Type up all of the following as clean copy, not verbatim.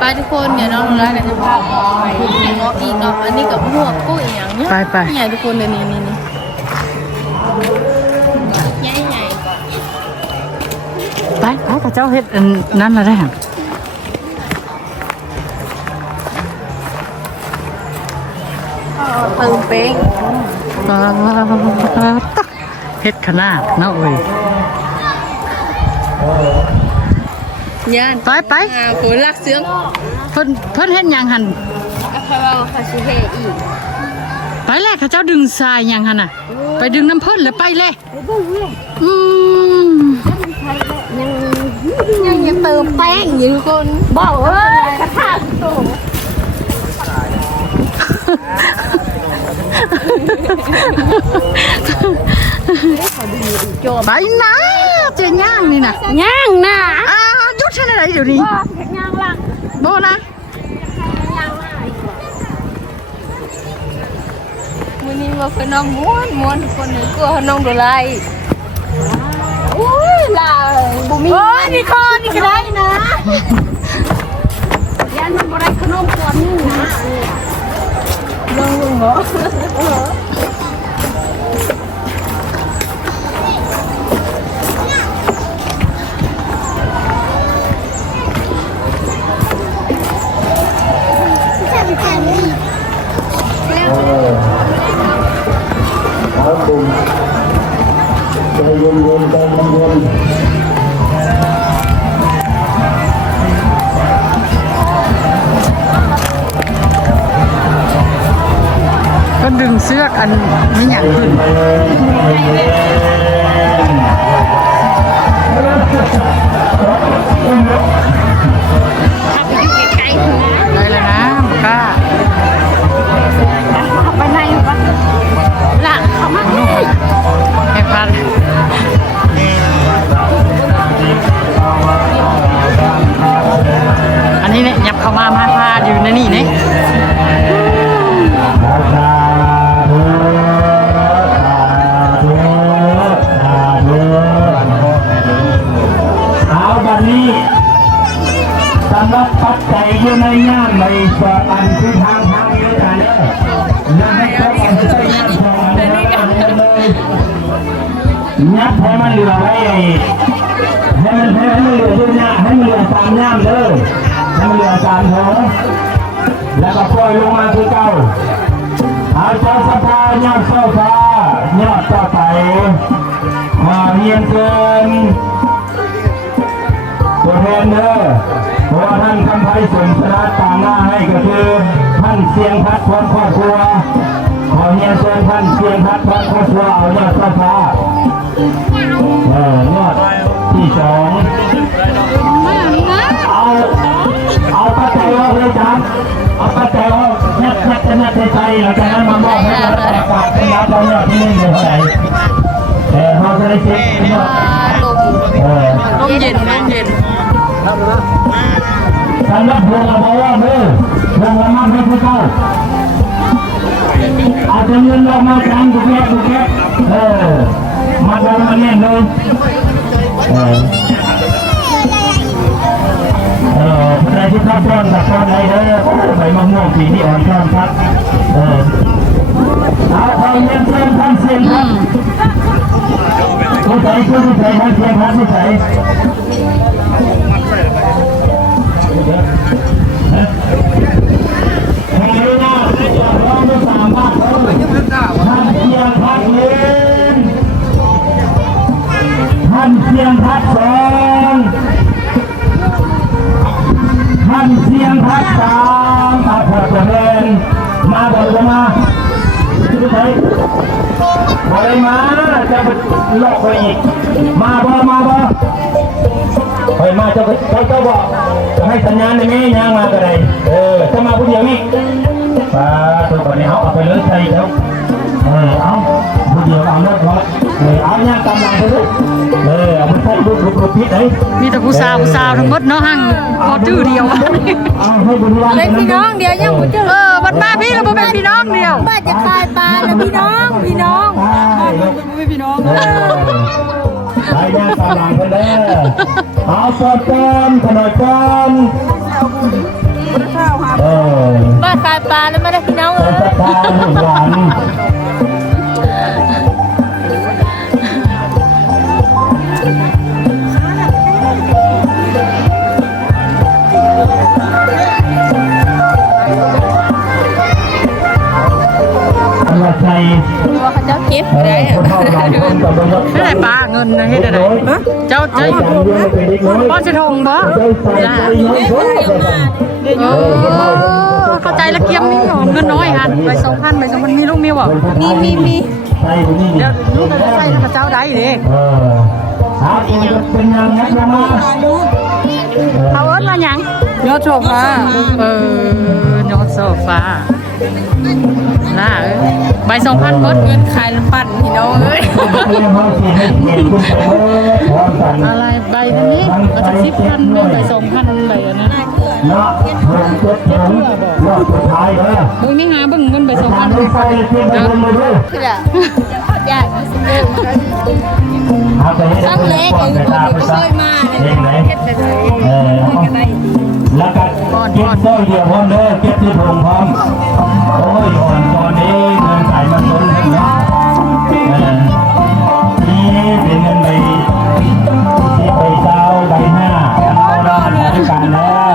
ไปทุกคนเดี๋ยวน้องร้านจะพาไปงอกอีกเนาะอันนี้กับหัวกุ้ยอย่างเนี้ยไปใหญ่ทุกคนเดี๋ยวนี้ใหญ่ก่อนไปกับเจ้าเฮ็ดนั่นละได้เติมเป้งเฮ็ดขนาดเนาะเอ้ยย่านไปโหลักเสืองเพิ่นเฮ็ดหยังหั่นเราคาชิเฮอีกไปแลเขาเจ้าดึงทรายหยังหั่นน่ะไปดึงน้ำเพิ่นแล้วไปเลยยังเติมแป้งอยู่ทุกคนบอกว่ากระทะโตไปนะเจ้าย่างนี่นะย่างนะยุดใช่ไหมเดี๋ยวนี้ย่างล่ะโบนะวันนี้มาเป็นน้องม้วนทุกคนเลยกลัวน้องโดนไล่อุ้ยล่ะบุมีนี่คอนี่ก็ได้นะยันมันบ่ได้ขนมก่อนนี่นะลงเหรอครับผมใจเย็นๆใจเย็นก็ดึงเสื้ออันไม่หยังขึ้นได้แล้วนะบุก้าไปไหนวะหลังเขามาให้พันอันนี้เนี่ยยับเข้ามาพาอยู่ในนี่เนี่ยเอาบัดนี้สำหรับปัจจัยอยู่ในย่ามในส่วนอันที่ทางนี้ด้วยกันยังไม่ครบอันที่ย่ามพอเลยยับให้มันเหลือไว้ให้มันเหลือด้วยย่าให้มันเหลือ3ย่ามเลยให้มันเหลือ3ถุงแล้วก็ปล่อยลงมาที่เก้าเอาเจ้าสภาญาติโซฟายอดต่อไปเรียนเกินตัวแทนเด้อเพราะว่าท่านคำไพสนชนะตามหน้าให้ก็คือท่านเสียงพัดพรครอบครัวขอเรียนเชิญท่านเสียงพัดพรครอบครัวเอายอดโซฟายอดที่2เอาปัจจัยออกเลยจ้ะเอาปัจจัยออกแยกใจหลังจากนั้นมามอบให้เราแต่ปากเป็นรับเราเนี่ยที่นี่เท่าไหร่เราจะได้เช็คยอดลมเย็นสำหรับพวงเราบอกว่าพวงเรามาให้ผู้เข้าอาจจะเงินเรามาจังทุกแก่มาโดนมาเนี่ยเลยผู้ใดที่เข้าต้อนกับต้อนใดเด้อใบมะม่วงสีที่อ่อนช้อนครับเอาไปเยี่ยมเยี่ยมท่านเสียงครับผู้ใดท่านเสียงครับผู้ใดใครนะจะร้องด้วย3 บาทท่านเสียงพัดเล่นท่านเสียงพัด2ท่านเสียงพัด3อาภาพเล่นมาบอกจะมาชื่อใครบอกเลยมาจะไปลอกไปอีกมาบ่ไปมาจะบอกจะให้สัญญาณในนี้ยังมากันเลยจะมาผู้เดียวนี่ตัวก่อนนี้เอาไปเลยใช่แล้วเอาผู้เดียวเอาเลิกก่อนเอาเนี่ยกำลังไปเลยเอาไปใช้รูปพิษเลยมีแต่ผู้สาวทั้งหมดเนาะหั่งพอจื้อเดียวเป็นพี่น้องเดียวยังผู้เจอบัดมาพี่เราเป็นพี่น้องเดียวบ้านจะคายปลาแล้วพี่น้องไม่พี่น้องไปเนี่ยกำลังไปเลยเอาปอนขนาดปอน ไม่ได้ ไม่ได้ปลาเงินนะเฮ็ดอะไรเจ้าป้อนสิทงบ่ล่ะเข้าใจละเกียมนี่เงินน้อยหันไป2,000ไป2,000มีลูกมีบ่มีเดี๋ยวลูกจะใส่พระเจ้าได้เด้เป็นยังไงมา เขาเอิ้นว่าหยัง ยอดโชฟ้าย อดโซฟาล่ะใบ2,000เบิด เงินขายน้ำปั่นพี่น้องเอ้ย อะไรใบนี้ก็จะ10,000ใบ2,000ใบอันนั้น เนาะเงินเจ็ดถุงรอบสุดท้ายเลย เบิ่งนี่หาเบิ่งเงินใบ การ 2,000 ไม่ใส่เทียบกันมาด้วย คือแบบอยากสิเดิม เอาไปให้ ตั้งเล็ก ก่อน เอง จะ คน ตามไป ก็ ซะ เคยมา เองไหน เฮ็ดไปเลย แล้วก็เก็บสร้อยเดียวพร้อมเด้อเก็บที่ถุงพร้อมโอ้ยอ่อนตอนนี้เงินใส่มันล้นเนาะนี่เป็นเงินใบที่ใบเจ้าใบหน้าเอาได้ด้วยกันแล้ว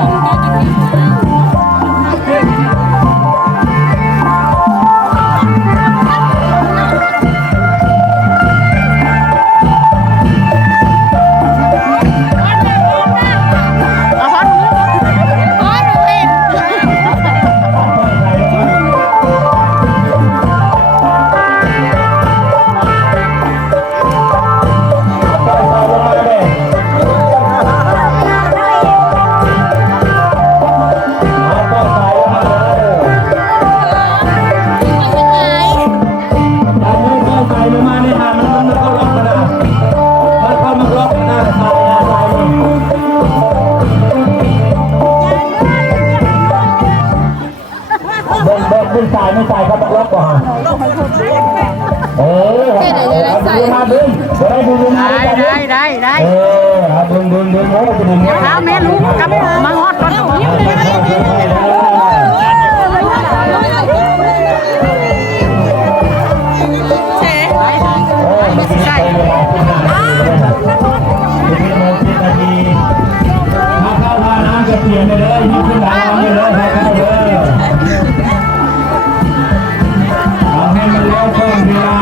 เอาพอด อ๋อหนูเห็น ไม่จ่ายเขาต้องรับก่อนมาดึงได้ดึงมา ได้ ดึงโอ้ดึง เท้าแม่ลูกกับมาฮอดก่อนยิ้มเลยใช่ มาเข้ามาน้ำจะเปลี่ยนไปเลยยิ้มขึ้นมาไปเลยเข้าเลยเอาให้มันเร็วก่อนเวลา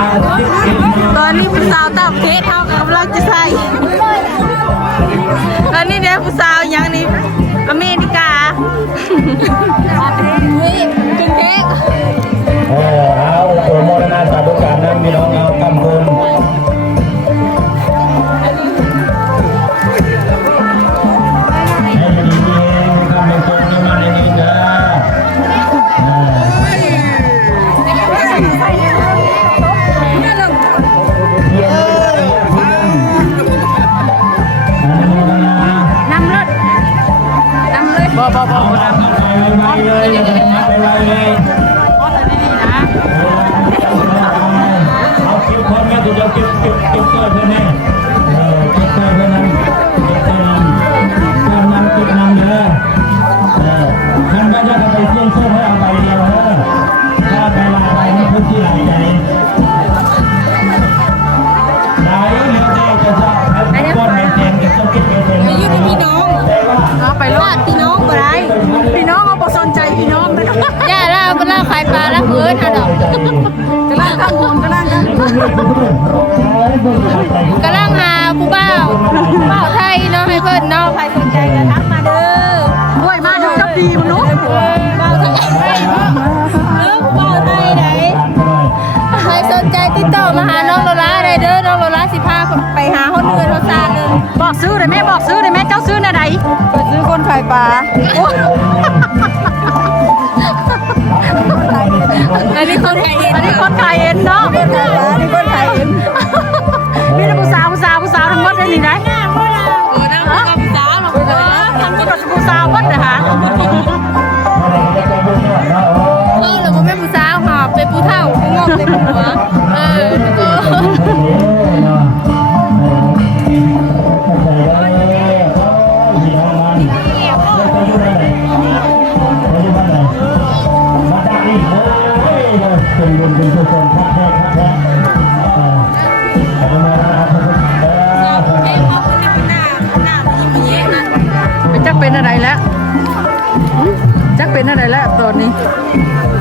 ตอนนี้ผู้สาวตับเค้กเท่ากับกำลังจะใส่ตอนนี้เนี่ยผู้สาวยังนี่อเมริกาจุงเค้ก เอาโอ้โมรณาสาธุการนั้นมีน้องเอากำบุญให้มันดีๆกำลังตรงนี้มาในนี้จ้าน้ำเลือดบ่ ไปเลยเลย พอแต่ดีนะ เอาคิวคนงั้นเดี๋ยวเก็บเกิดเพื่อนนี่เก็บเกิดเพื่อนนั้นเก็บนำเลยท่านก็จะไปเที่ยงช่วงให้เอาไปเดียวเลยถ้าไปลาไปนี่พื้นที่ไหนไหนเดี๋ยวจะชอบให้คนในเตียงเก็บเจ้าคิดเก็บเตียง ยืดให้พี่น้อง เอาไปรอด พี่น้องก็ได้ พี่น้องเอาบ่สนใจพี่น้องเลย ย่าล่าเป็นล่าขายปลาแล้วเพื่อนฮะดอก กำลังข้างบนกำลังกัน กำลังหาผู้บ่าวไทยเนาะให้เพื่อนเนาะใครสนใจก็ทักมาเด้อ ด้วยมาดูกับดีมันรู้ บ่าวไทยผู้บ่าวไทยไหนใครสนใจติดต่อมาหาน้องโลล่าได้เด้อน้องโลล่าสิพาไปหาคนเงินเขาซาเลย บอกซื้อได้แม่บอกซื้อได้แม่เจ้าซื้อในใด ไปซื้อคนขายปลาอันนี้คนขายเอง อันนี้คนขายเอ็นเนาะ อันนี้คนขายเอง มีแต่ผู้สาวทั้งหมดเลยนี่นะ นั่งกับสาวหรอกเด้อ ทั้งหมดผู้สาวหมดนะคะ เราไม่เป็นผู้สาวค่ะเป็นผู้เฒ่าผู้งอกในหัวก็ เป็นจักเป็นอะไรแล้ว จักเป็นอะไรแล้วตอนนี้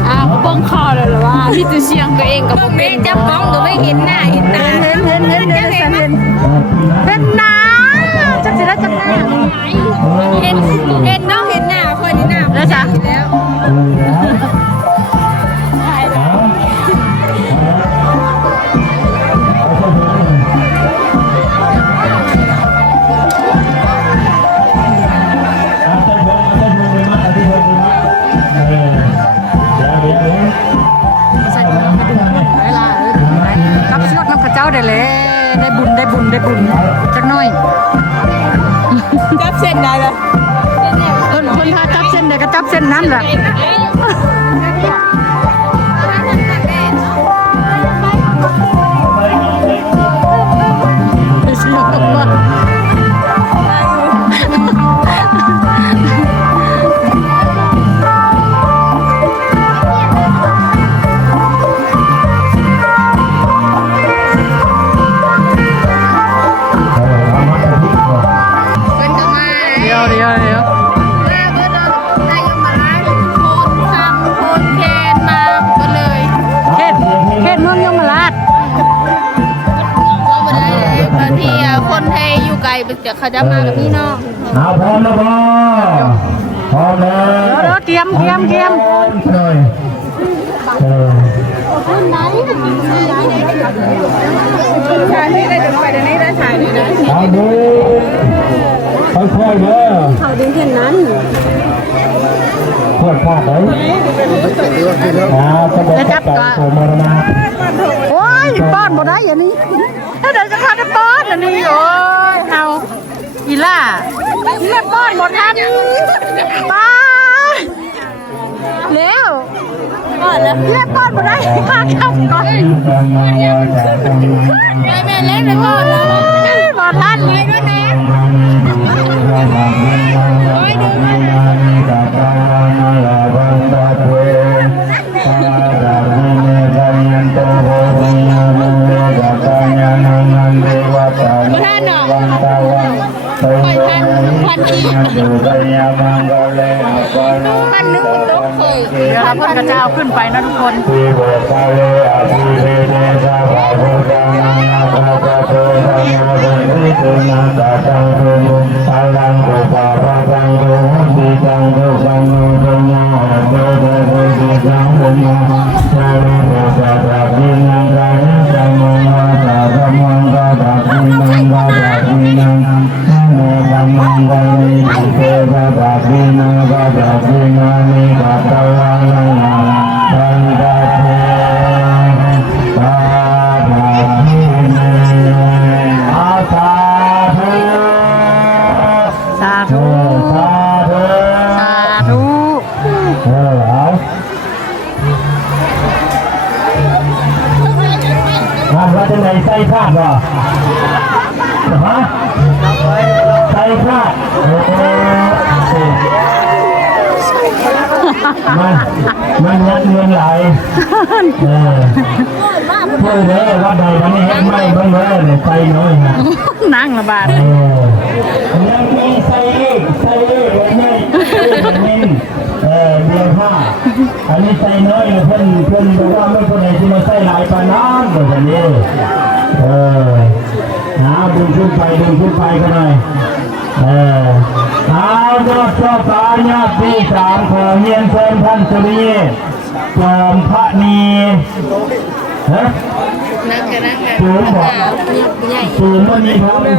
อ้าวเบิ่งคอเลยเหรอว่าพี่ตัวเชียงตัวเองกับผมเป็นจับกล้องตัวไม่เห็นหน้าเห็นตา เห็นฉันเห็นเป็นน้าจักสิได้จักหน้า เห็นน้องเห็นหน้าคนนี้หน้า แล้วจ้ะ แล้ว ใส่ถุงมือไปดูมันได้ละกับชวดน้ำข้าเจ้าได้เลยได้บุญจักหน่อย จับเส้นได้เลย คนพาจับเส้นเด็กก็จับเส้นนั้นแหละเสียงว่า เป็นก็มา เดี๋ยว หน้าเบิดนายมาล้างโคนคำโคนแคนมาก็เลย เขตเมืองยมราช ก็ไม่ได้เลยบางทีคนไทยอยู่ไกลเขาจะมากับพี่น้อง เอาพร้อมแล้วพร้อมแล้ว เดี๋ยวเตรียม เลยถ่ายนี่ได้จะไปเดี๋ยวนี้ได้ถ่ายนี่ได้ เอาดูค่อยๆเด้อ เขาดึงเช่นนั้น เพื่อนพลาดเลยจะจับการโมรณะ โอ้ยป้อนบ่ได้อย่างนี้ถ้าเดี๋ยวจะพาได้ป้อนอันนี้โอ้ยเอาอีล่าป้อนบ่ทันป้าเร็ว ก่อนแล้ว เรียกป้อนบ่ได้พาเข้าก่อน แม่เล็กเลยก่อนแล้ว บ่ทัน ไปด้วยนะโอ้ยดึง ไม่ทันหรอกไปทันอีกทันนึกว่าต้องเคย เดี๋ยวเพิ่นกระเจ้าขึ้นไปนะทุกคน สาธุ สาธุ ว่าจะไหนใส่พลาดวะฮะใส่พลาดมันยัดเงินไหลเพื่อเลยว่าใดวันนี้ให้ไม่เบิ่งเลยใส่น้อยฮะ นั่งระบาด ยังมีใส่แบบนี้เดียวผ้าอันนี้ใส่น้อยเพิ่นบอกว่าไม่คนไหนที่มาใส่หลายปานน้ำแบบนี้หาดึงขึ้นไปกันหน่อยเอายอดเจ้าสายยอดที่สามขอเฮียนเชิญท่านสุริยจอมพระนีฮะ นั่งกันนั่งกัน สูงบอก ใหญ่ สูงมันมีเท่าไหร่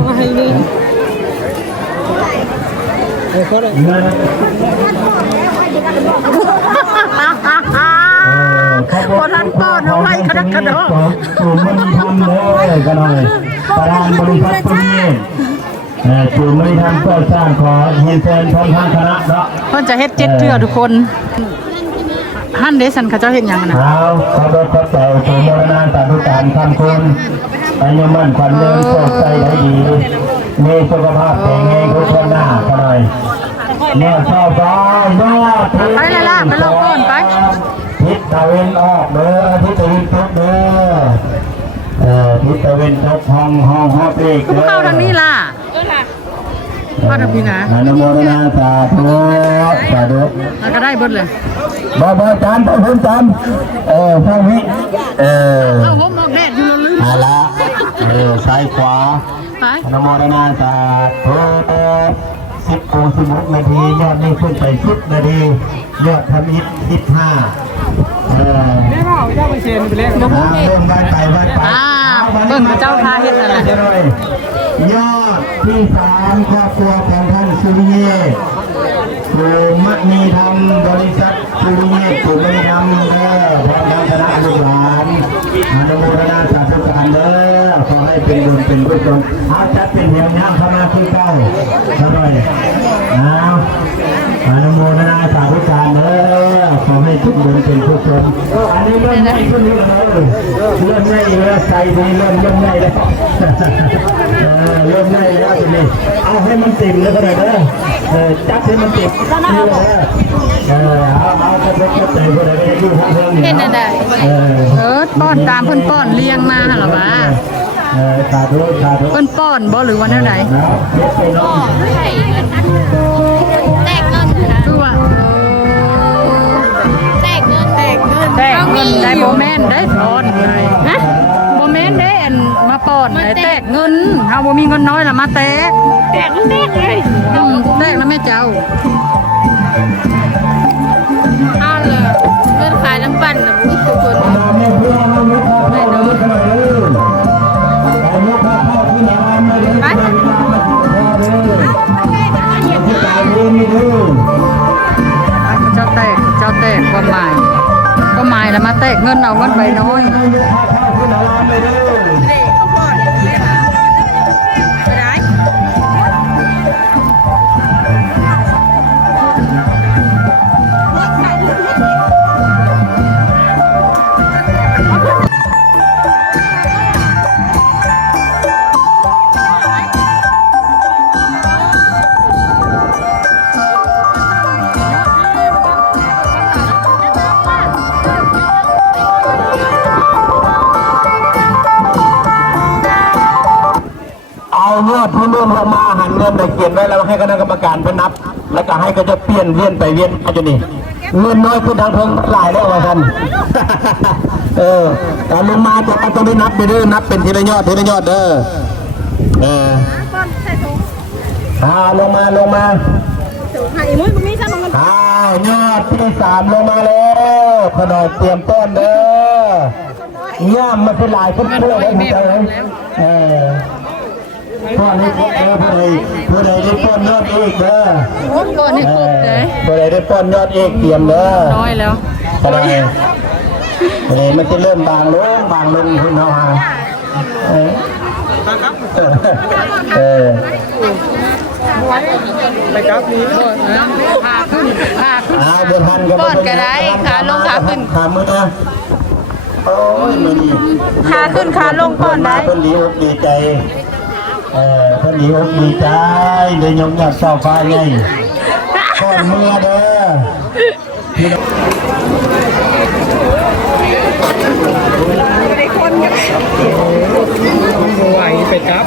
เงิน คนนั้นป้อนเอาไว้กระดักกระโดด สูงมันทำเลยกันหน่อยประธานบริษัทตัวนี้สูงมันทำก็สร้างขอเฮียนเชิญท่านทางคณะเนาะ เพิ่นจะเฮ็ด7เทื่อทุกคนหั่นเดซันเขาเจ้าเฮ็ดหยังนะ เอาขอรถขอเต่าสูงมรณะตาดุการทำคุณอายุมั่นขวัญเดินโชคใจได้ดีมีสุขภาพแข็งแรงทุกคนหน้ากันหน่อยเนี่ยชอบร้อยนอด ไปเลยล่ะไปลงก่อนไป ทิศตะเวนออกเด้อทิศตะเวนตกเด้อทิศตะเวนตกห้องฮอดเอก คือเข้าทางนี้ล่ะ เออล่ะ เ ว่าทำพี่นะ อนุโมทนาสาธุสาธุ แล้วก็ได้เบิดเลย บ่จานต้องพื้นจานฟังนี้เอาผมบอกแดดอยู่แล้วลืม มาละซ้ายขวา ไป อนุโมทนาสาธุ16 นาทียอดนี่ขึ้นไป10 นาทียอดทำอิฐ15ได้เปล่าเจ้าไปเชนไปเล่น เริ่มไหว้ไปเบิ่งเจ้าพาเฮ็ดอะไร ยอดที่3ครอบครัวของท่านสุริเยภูมิมีธรรมบริษัทสุริเยภูมิธรรมเด้อพร้อมทั้งคณะลูกหลานอนุโมทนาสาธุการเด้อขอให้เป็นบุญเป็นกุศลเอาจัดเป็นแถวย่างเข้ามาคือเก้าเท่าไหร่อนุโมทนาสาธุการเด้อขอให้ทุกบุญเป็นกุศลอันนี้เริ่มใหญ่ขึ้นเรื่อยๆเริ่มใหญ่แล้วใส่ดีเริ่มใหญ่แล้วเริ่มใหญ่แล้วทีนี้เอาให้มันติ่มเลยก็ได้เด้อจับให้มันติ่มนี่เลยเอากระเบื้องกระเตยก็ได้ดูข้างเพิ่มนี่ เห็นอะไร ป้อนตามเพิ่นป้อนเลี้ยงมาเหรอวะ สาธุสาธุ เพิ่นป้อนบ่หรือว่าแนวไหน แตกเงินนะ คือว่า แตกเงินแตกเงินได้บ่แม่นได้ป้อนเลยนะบ่แม่นได้อันมาป้อนได้แตกเงินเฮาบ่มีเงินน้อยล่ะมาแตกเลยแตกแล้วแม่เจ้า เอาเลยเงินขายน้ำปั่นนะบุ้ยทุกคน ไม่โดนไปเจ้าแตกความหมายแล้วมาแตกเงินเอาเงินใบน้อยเอาเงินที่เริ่มลงมาหันเงินได้เขียนไว้แล้วให้คณะกรรมการไปนับแล้วก็ให้ก็จะเปลี่ยนเวียนไปเวียนอาจจะนี่เงินน้อยขึ้นทางเพิ่งหลายแล้วท่านแต่ลงมาจะต้องได้นับไปเด้อนับเป็นทีละยอดเด้อลงมายอดที่3ลงมาแล้วขนมเตรียมต้นเด้อย่ามมาเป็นหลายคนเพื่อได้หัวใจพ่อได้ผู้ใดได้ป้อนยอดเอกเด้อ ก่อนให้กบเลย ผู้ใดได้ป้อนยอดเอกเตรียมเด้อ น้อยแล้ว อะไรนี่มันจะเริ่มบางลงขึ้นเนาะไปกับนี้พาขึ้นเดือนพันก็ ป้อนก็ได้ขาลงขาขึ้น ขามือนะโอ้ยมือดี ขาขึ้นขาลงป้อนได้ เพิ่นดีอกดีใจเพิ่นดีอกดีใจเลยยงอยากเศร้าฟ้าไงป้อนมือเด้อไหวไปครับ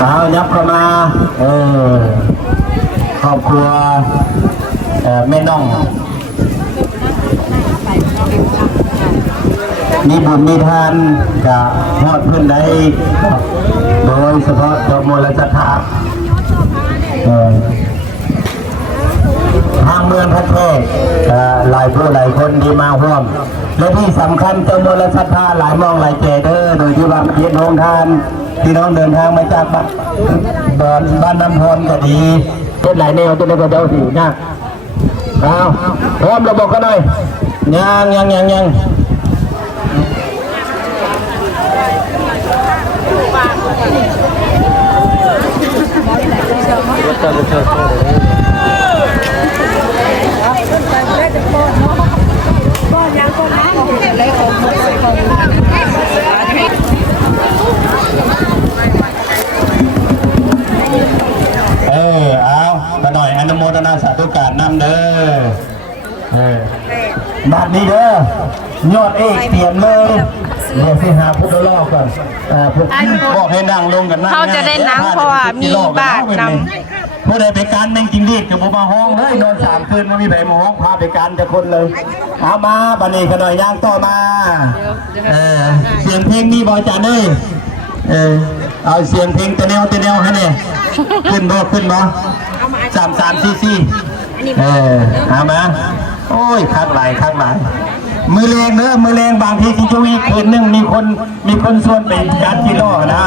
เอายับเข้ามาครอบครัวแม่น้องมีบุญมีทานกับทอดพื้นใดโดยเฉพาะดอกมลจัตถาทางเมืองพระเทพหลายผู้หลายคนที่มาร่วมและที่สำคัญเจ้ามลศรัทธาหลายมองหลายเจเดอโดยที่ว่าเย็นโรงทานที่น้องเดินทางมาจากบ้านน้ำพรก็ดีเป็นหลายแนวตัวนี้ก็เจ้าสินะเอาพร้อมระบบกันหน่อยยัง เอามาหน่อยอนุโมทนาสาธุการนำเด้อบัดนี้เด้อยอดเอกเตรียมเลยเดี๋ยวสิหาพุทธลอกก่อนบอกให้นั่งลงกันนั่ง เขาจะได้นั่งเพราะว่ามีบาทนำ ผู้ใดไปการแมงจิงดีดกับผมมาห้องเลยนอน3 คืนไม่มีใครมาห้องพาไปการจะคนเลยเอามาบัดนี้กันหน่อยย่างต่อมาเสียงเพลงมีบอจันเลยเอาเสียงเพลงตัวแนวให้เนี่ยขึ้นบ่3 4 4เอามาโอ้ยคักหลายมือแรงบางทีที่ช่วงอีกคืนนึงมีคนส่วนไปการกิโลนะ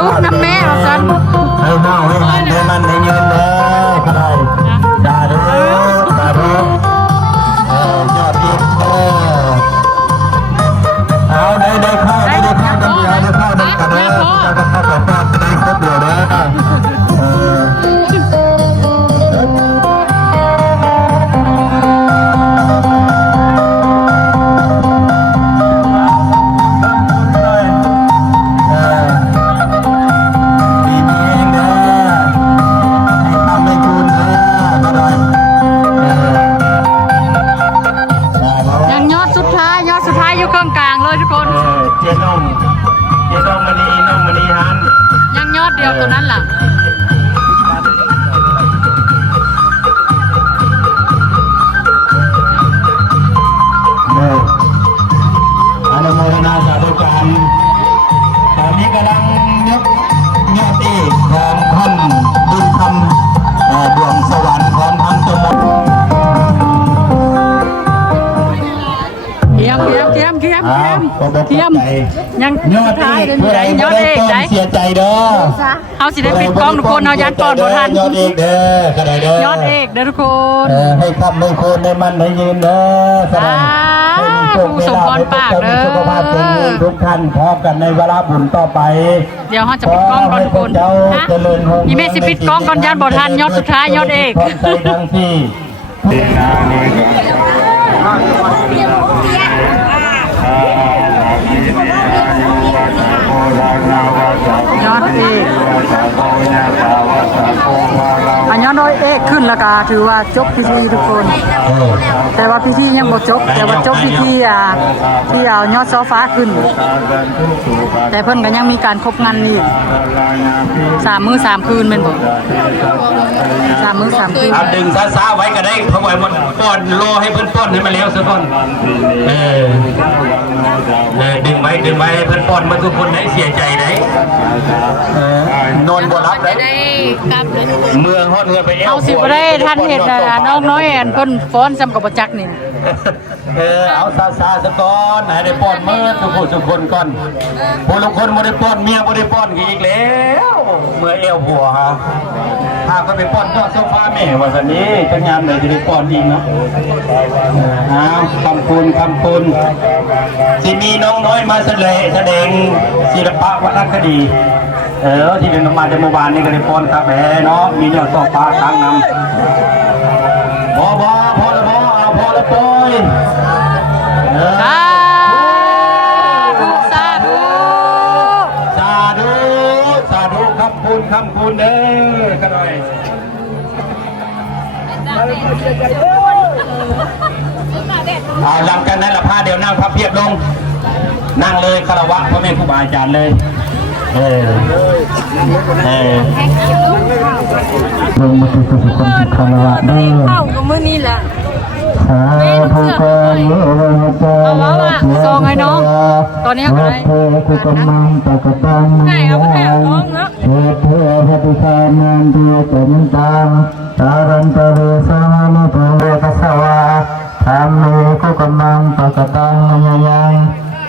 ตุ๊ดน้ำแม่เอากัน ให้เน่าให้มันให้มันให้เงินเด้อก็ได้ด่าเด้อยอดดีเอาได้ข้าวได้ข้าวน้ำเดียวได้ข้าวน้ำกันเด้อจะข้าวกับปลาได้ครบเดียวเด้เดียวตัวนั้นล่ะอันนี้ ท้ายเด้อ ผู้ใดบ่ได้ป้อนเสียใจเด้อ เฮาสิได้ปิดกล้องทุกคนเอายันป้อนบ่ทัน ยอดเอกเด้อก็ได้เด้อย อดเอกเด้อทุกคน ให้คำให้คนได้มันได้ยืนเด้อสบายให้มีโชคมีลาภให้สุขภาพแข็งแรงทุกท่านพร้อมกันในเวลาบุญต่อไป เดี๋ยวเฮาจะปิดกล้องก่อนทุกคนอีเมสิปิดกล้องก่อนยันบ่ทันยอดสุดท้ายยอดเอก พร้อมใจทั้งที่ ยอดเอกอันยอดน้อยเอกขึ้นแล้วก็ถือว่าจบพิธีทุกคน แต่ว่าพิธียังบ่จบแต่ว่าจบพิธีที่เอายอดโซฟ้าขึ้น แต่เพิ่นก็ยังมีการครบงานอีก3 มื้อ 3 คืนแม่นบ่3 มื้อ 3 คืน ดึงซาๆไว้ก็ได้เพราะว่ามันป้อนรอให้เพิ่นป้อนให้มาแล้วซะก่อนดึงไว้ให้เพิ่นป้อนมาทุกคนได้เสียใจได้นอนบ่รับได้ ได้กลับเลย เมืองฮอดเฮือไปเอว เอาสิบ่ได้ท่านเฮ็ดน้องน้อยอันเพิ่นฟ้อนซ้ำกับบ่จักนี่ เอาซาซะก่อนให้ได้ป้อนมือทุกคนก่อนผู้ทุกคนบ่ได้ป้อนเมียบ่ได้ป้อนอีกแล้วเมื่อเอวหัวฮะถ้าก็ไปป้อนก็โซฟาแม่ว่าซั่นนี้จังยามใดจะได้ป้อนอีกนะคำคุณสิมีน้องน้อยมาแสดงศิลปะวรรณคดีที่เป็นมาจากเมื่อวานนี้ก็ได้ป้อนครับแหเนาะมียอดต่อปลาทางนำพอแล้วพอแล้วปอย สาธุ คำคุณเด้อกันหน่อยลำกันนั่นละผ้าเดี๋ยวนั่งพับเพียบลงนั่งเลยคารวะพ่อแม่ครูบาอาจารย์เลยลงมาสู่สุขคนคารวะเด้อ เข้ากับมื้อนี้แหละ เอาว่าซองให้น้องตอนนี้เอาไป คุกมังตะกตัง ให้เอาไปให้น้องเนาะ เทพติสานันติตันตังตารันตะเวสามิตุเวกัสสวะธรรมโมคุกมังตะกตังมยยัง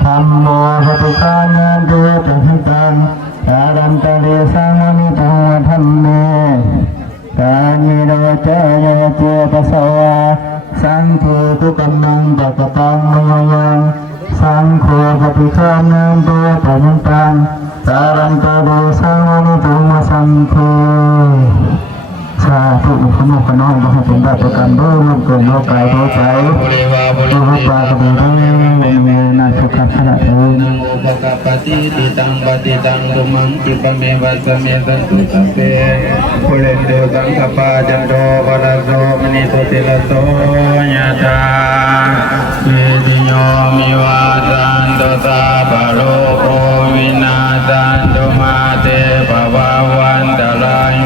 ธรรมโมติสานันติตันตังตารันตะเวสามิตุธรรมเมกามิโรเจยเจกัสสวะสังโฆทุกมังตะกตังมยยังสังโฆปฏิฆานันตุปะยันตังสารันตะโดสังวนิตุมสังโฆสาธุขโมยขน้องมาให้เป็นได้ประกันด้วยมันเกินโลกายโลกใจโลกปากระเบื้องเมนาสุขัสระเถิดปะกะปฏิติตังปฏิตังตุมังจิปเมวัสเมตันตุสัพเพปุเรนโดสังคปาจันโดปะระโสมณิโตติละโสยะถาเยติโยมิวาสันตุสาภโรโควินาสันตุมาเตภวะวันตรายโย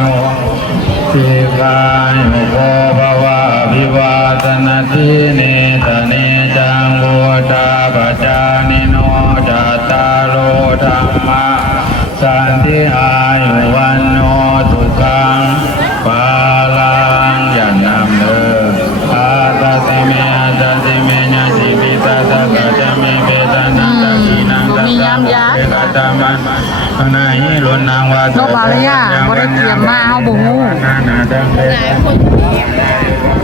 สิกายโภภวะวิวาสนาทิเนตเนจังโวตาปัจจานิโนจัตตารโลธรรมะสันติอายุวันโนทุกขังปาลังยันนำเด้ออาตาสิเมอาตาสิเมญาสิวิตาตะกะจะเมเวตานันตะกีนังตะกะเวกะตะมันนาหิรุนังวาตะ นกบาลีอ่ะบ่ได้เตรียมมาเฮาบ่ฮู้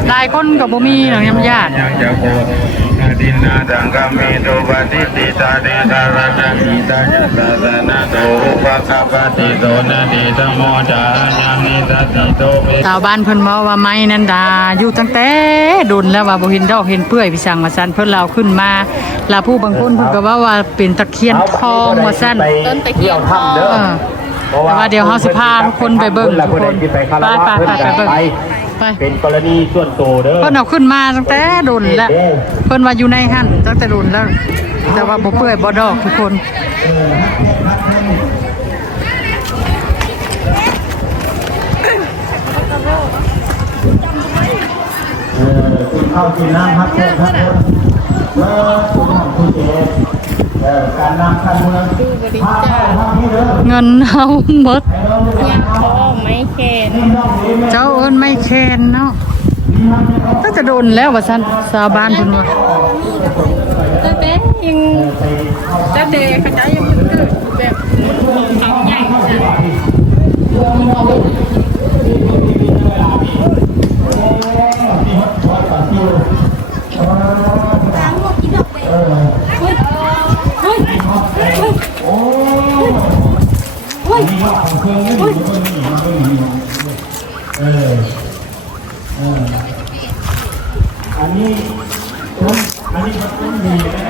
หลายคนก็บ่มีหนังยำญาติ ดินนาดังกัมมิโตปฏิติตาเดตาระนังอิตายัสสะนะโตอุปกัปปติโสนะดิธโมจายังนิสติโตเว ชาวบ้านเพิ่นเว้าว่าไม้นันดาอยู่ตั้งแต่ดุนแล้วว่าบ่เห็นดอกเห็นเปื่อยพี่สั่งว่าซั่นเพิ่นเล่าขึ้นมาลาผู้บางคนเพิ่นก็ว่าเป็นตะเคียนทองว่าซั่น ต้นตะเคียนทอง แต่ว่าเดี๋ยวเฮาสิพาทุกคนไปเบิ่งทุกคนไปเบิ่งไป เป็นกรณีส่วนตัวเด้อ เพิ่นเอาขึ้นมาตั้งแต่ดุนแล้วเพิ่นว่าอยู่ในหั่นตั้งแต่ดุนแล้วแต่ว่าบ่เปื่อยบ่ดอกทุกคน คุณเข้ากินน้ำครับเชิญครับคุณทำคุณเจการนำการเมืองพาไปทำที่เด้อ เงินเฮาหมด ยังพอไม่เข็น เจ้าเอิ้นไม่แคนเนาะก็จะโดนแล้วว่าซั่นชาวบ้านเพิ่นว่า ตั้งแต่ยังตั้งแต่ขยายยังมันเกิดแบบทำใหญ่ขนาดอันนี้มันต้องดีนะ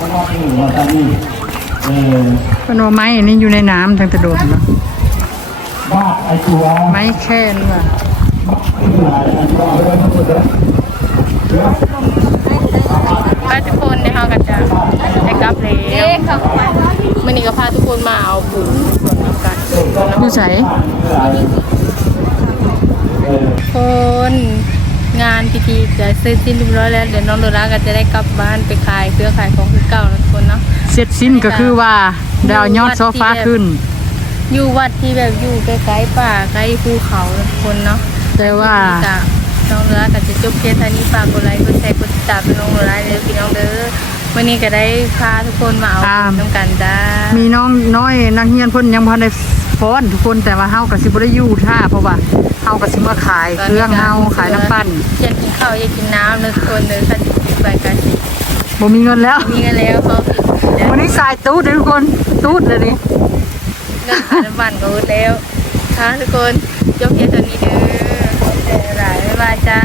ก็ว่าเป็นหัวตานี่ เป็นว่าไม้อันนี้อยู่ในน้ำตั้งแต่โดนเนาะ บ้าไอตัว ไม้แค่นว่ะ พาทุกคนในห้องกันจะได้กลับแล้วมื่อนี้ก็พาทุกคนมาเอาปุ๋ยส่วนน้ำกัน อยู่ไส คนงานพิธีจะเสร็จสิ้นเรียบร้อยแล้วเดี๋ยวน้องโดราก็จะได้กลับบ้านไปขายเครือขายของคือเก่าแล้วทุกคนเนาะ เสร็จสิ้นก็คือว่าดาวยอดโซฟาขึ้น อยู่วัดที่แบบอยู่ใกล้ๆป่าใกล้ภูเขาทุกคนเนาะ แต่ว่า ก็น้องโดราก็จะจบเพียงเท่านี้ฝากกดไลค์กดแชร์กดติดตามน้องโดราเด้อพี่น้องเด้อวันนี้ก็ได้พาทุกคนมาเอาน้ำกันจ้า มีน้องน้อยนักเรียนเพิ่นยังบ่ได้ฟ้อนทุกคนแต่ว่าเฮาก็สิบ่ได้อยู่ท่าเพราะว่าเฮาก็สิมาขายเครื่องเฮาขายน้ำปั้น อยากกินข้าวอยากกินน้ำเลยทุกคนเลยค่ะจะไปกัน บ่มีเงินแล้ว มีกันแล้วเขาเดี๋ยว วันนี้สายตูดเลยทุกคนตูดเลยนี่ เรื่องการบ้านก็อุดแล้วค่ะทุกคนยกเยอะตัวนี้เด้อหลายบ๊ายบายจ้า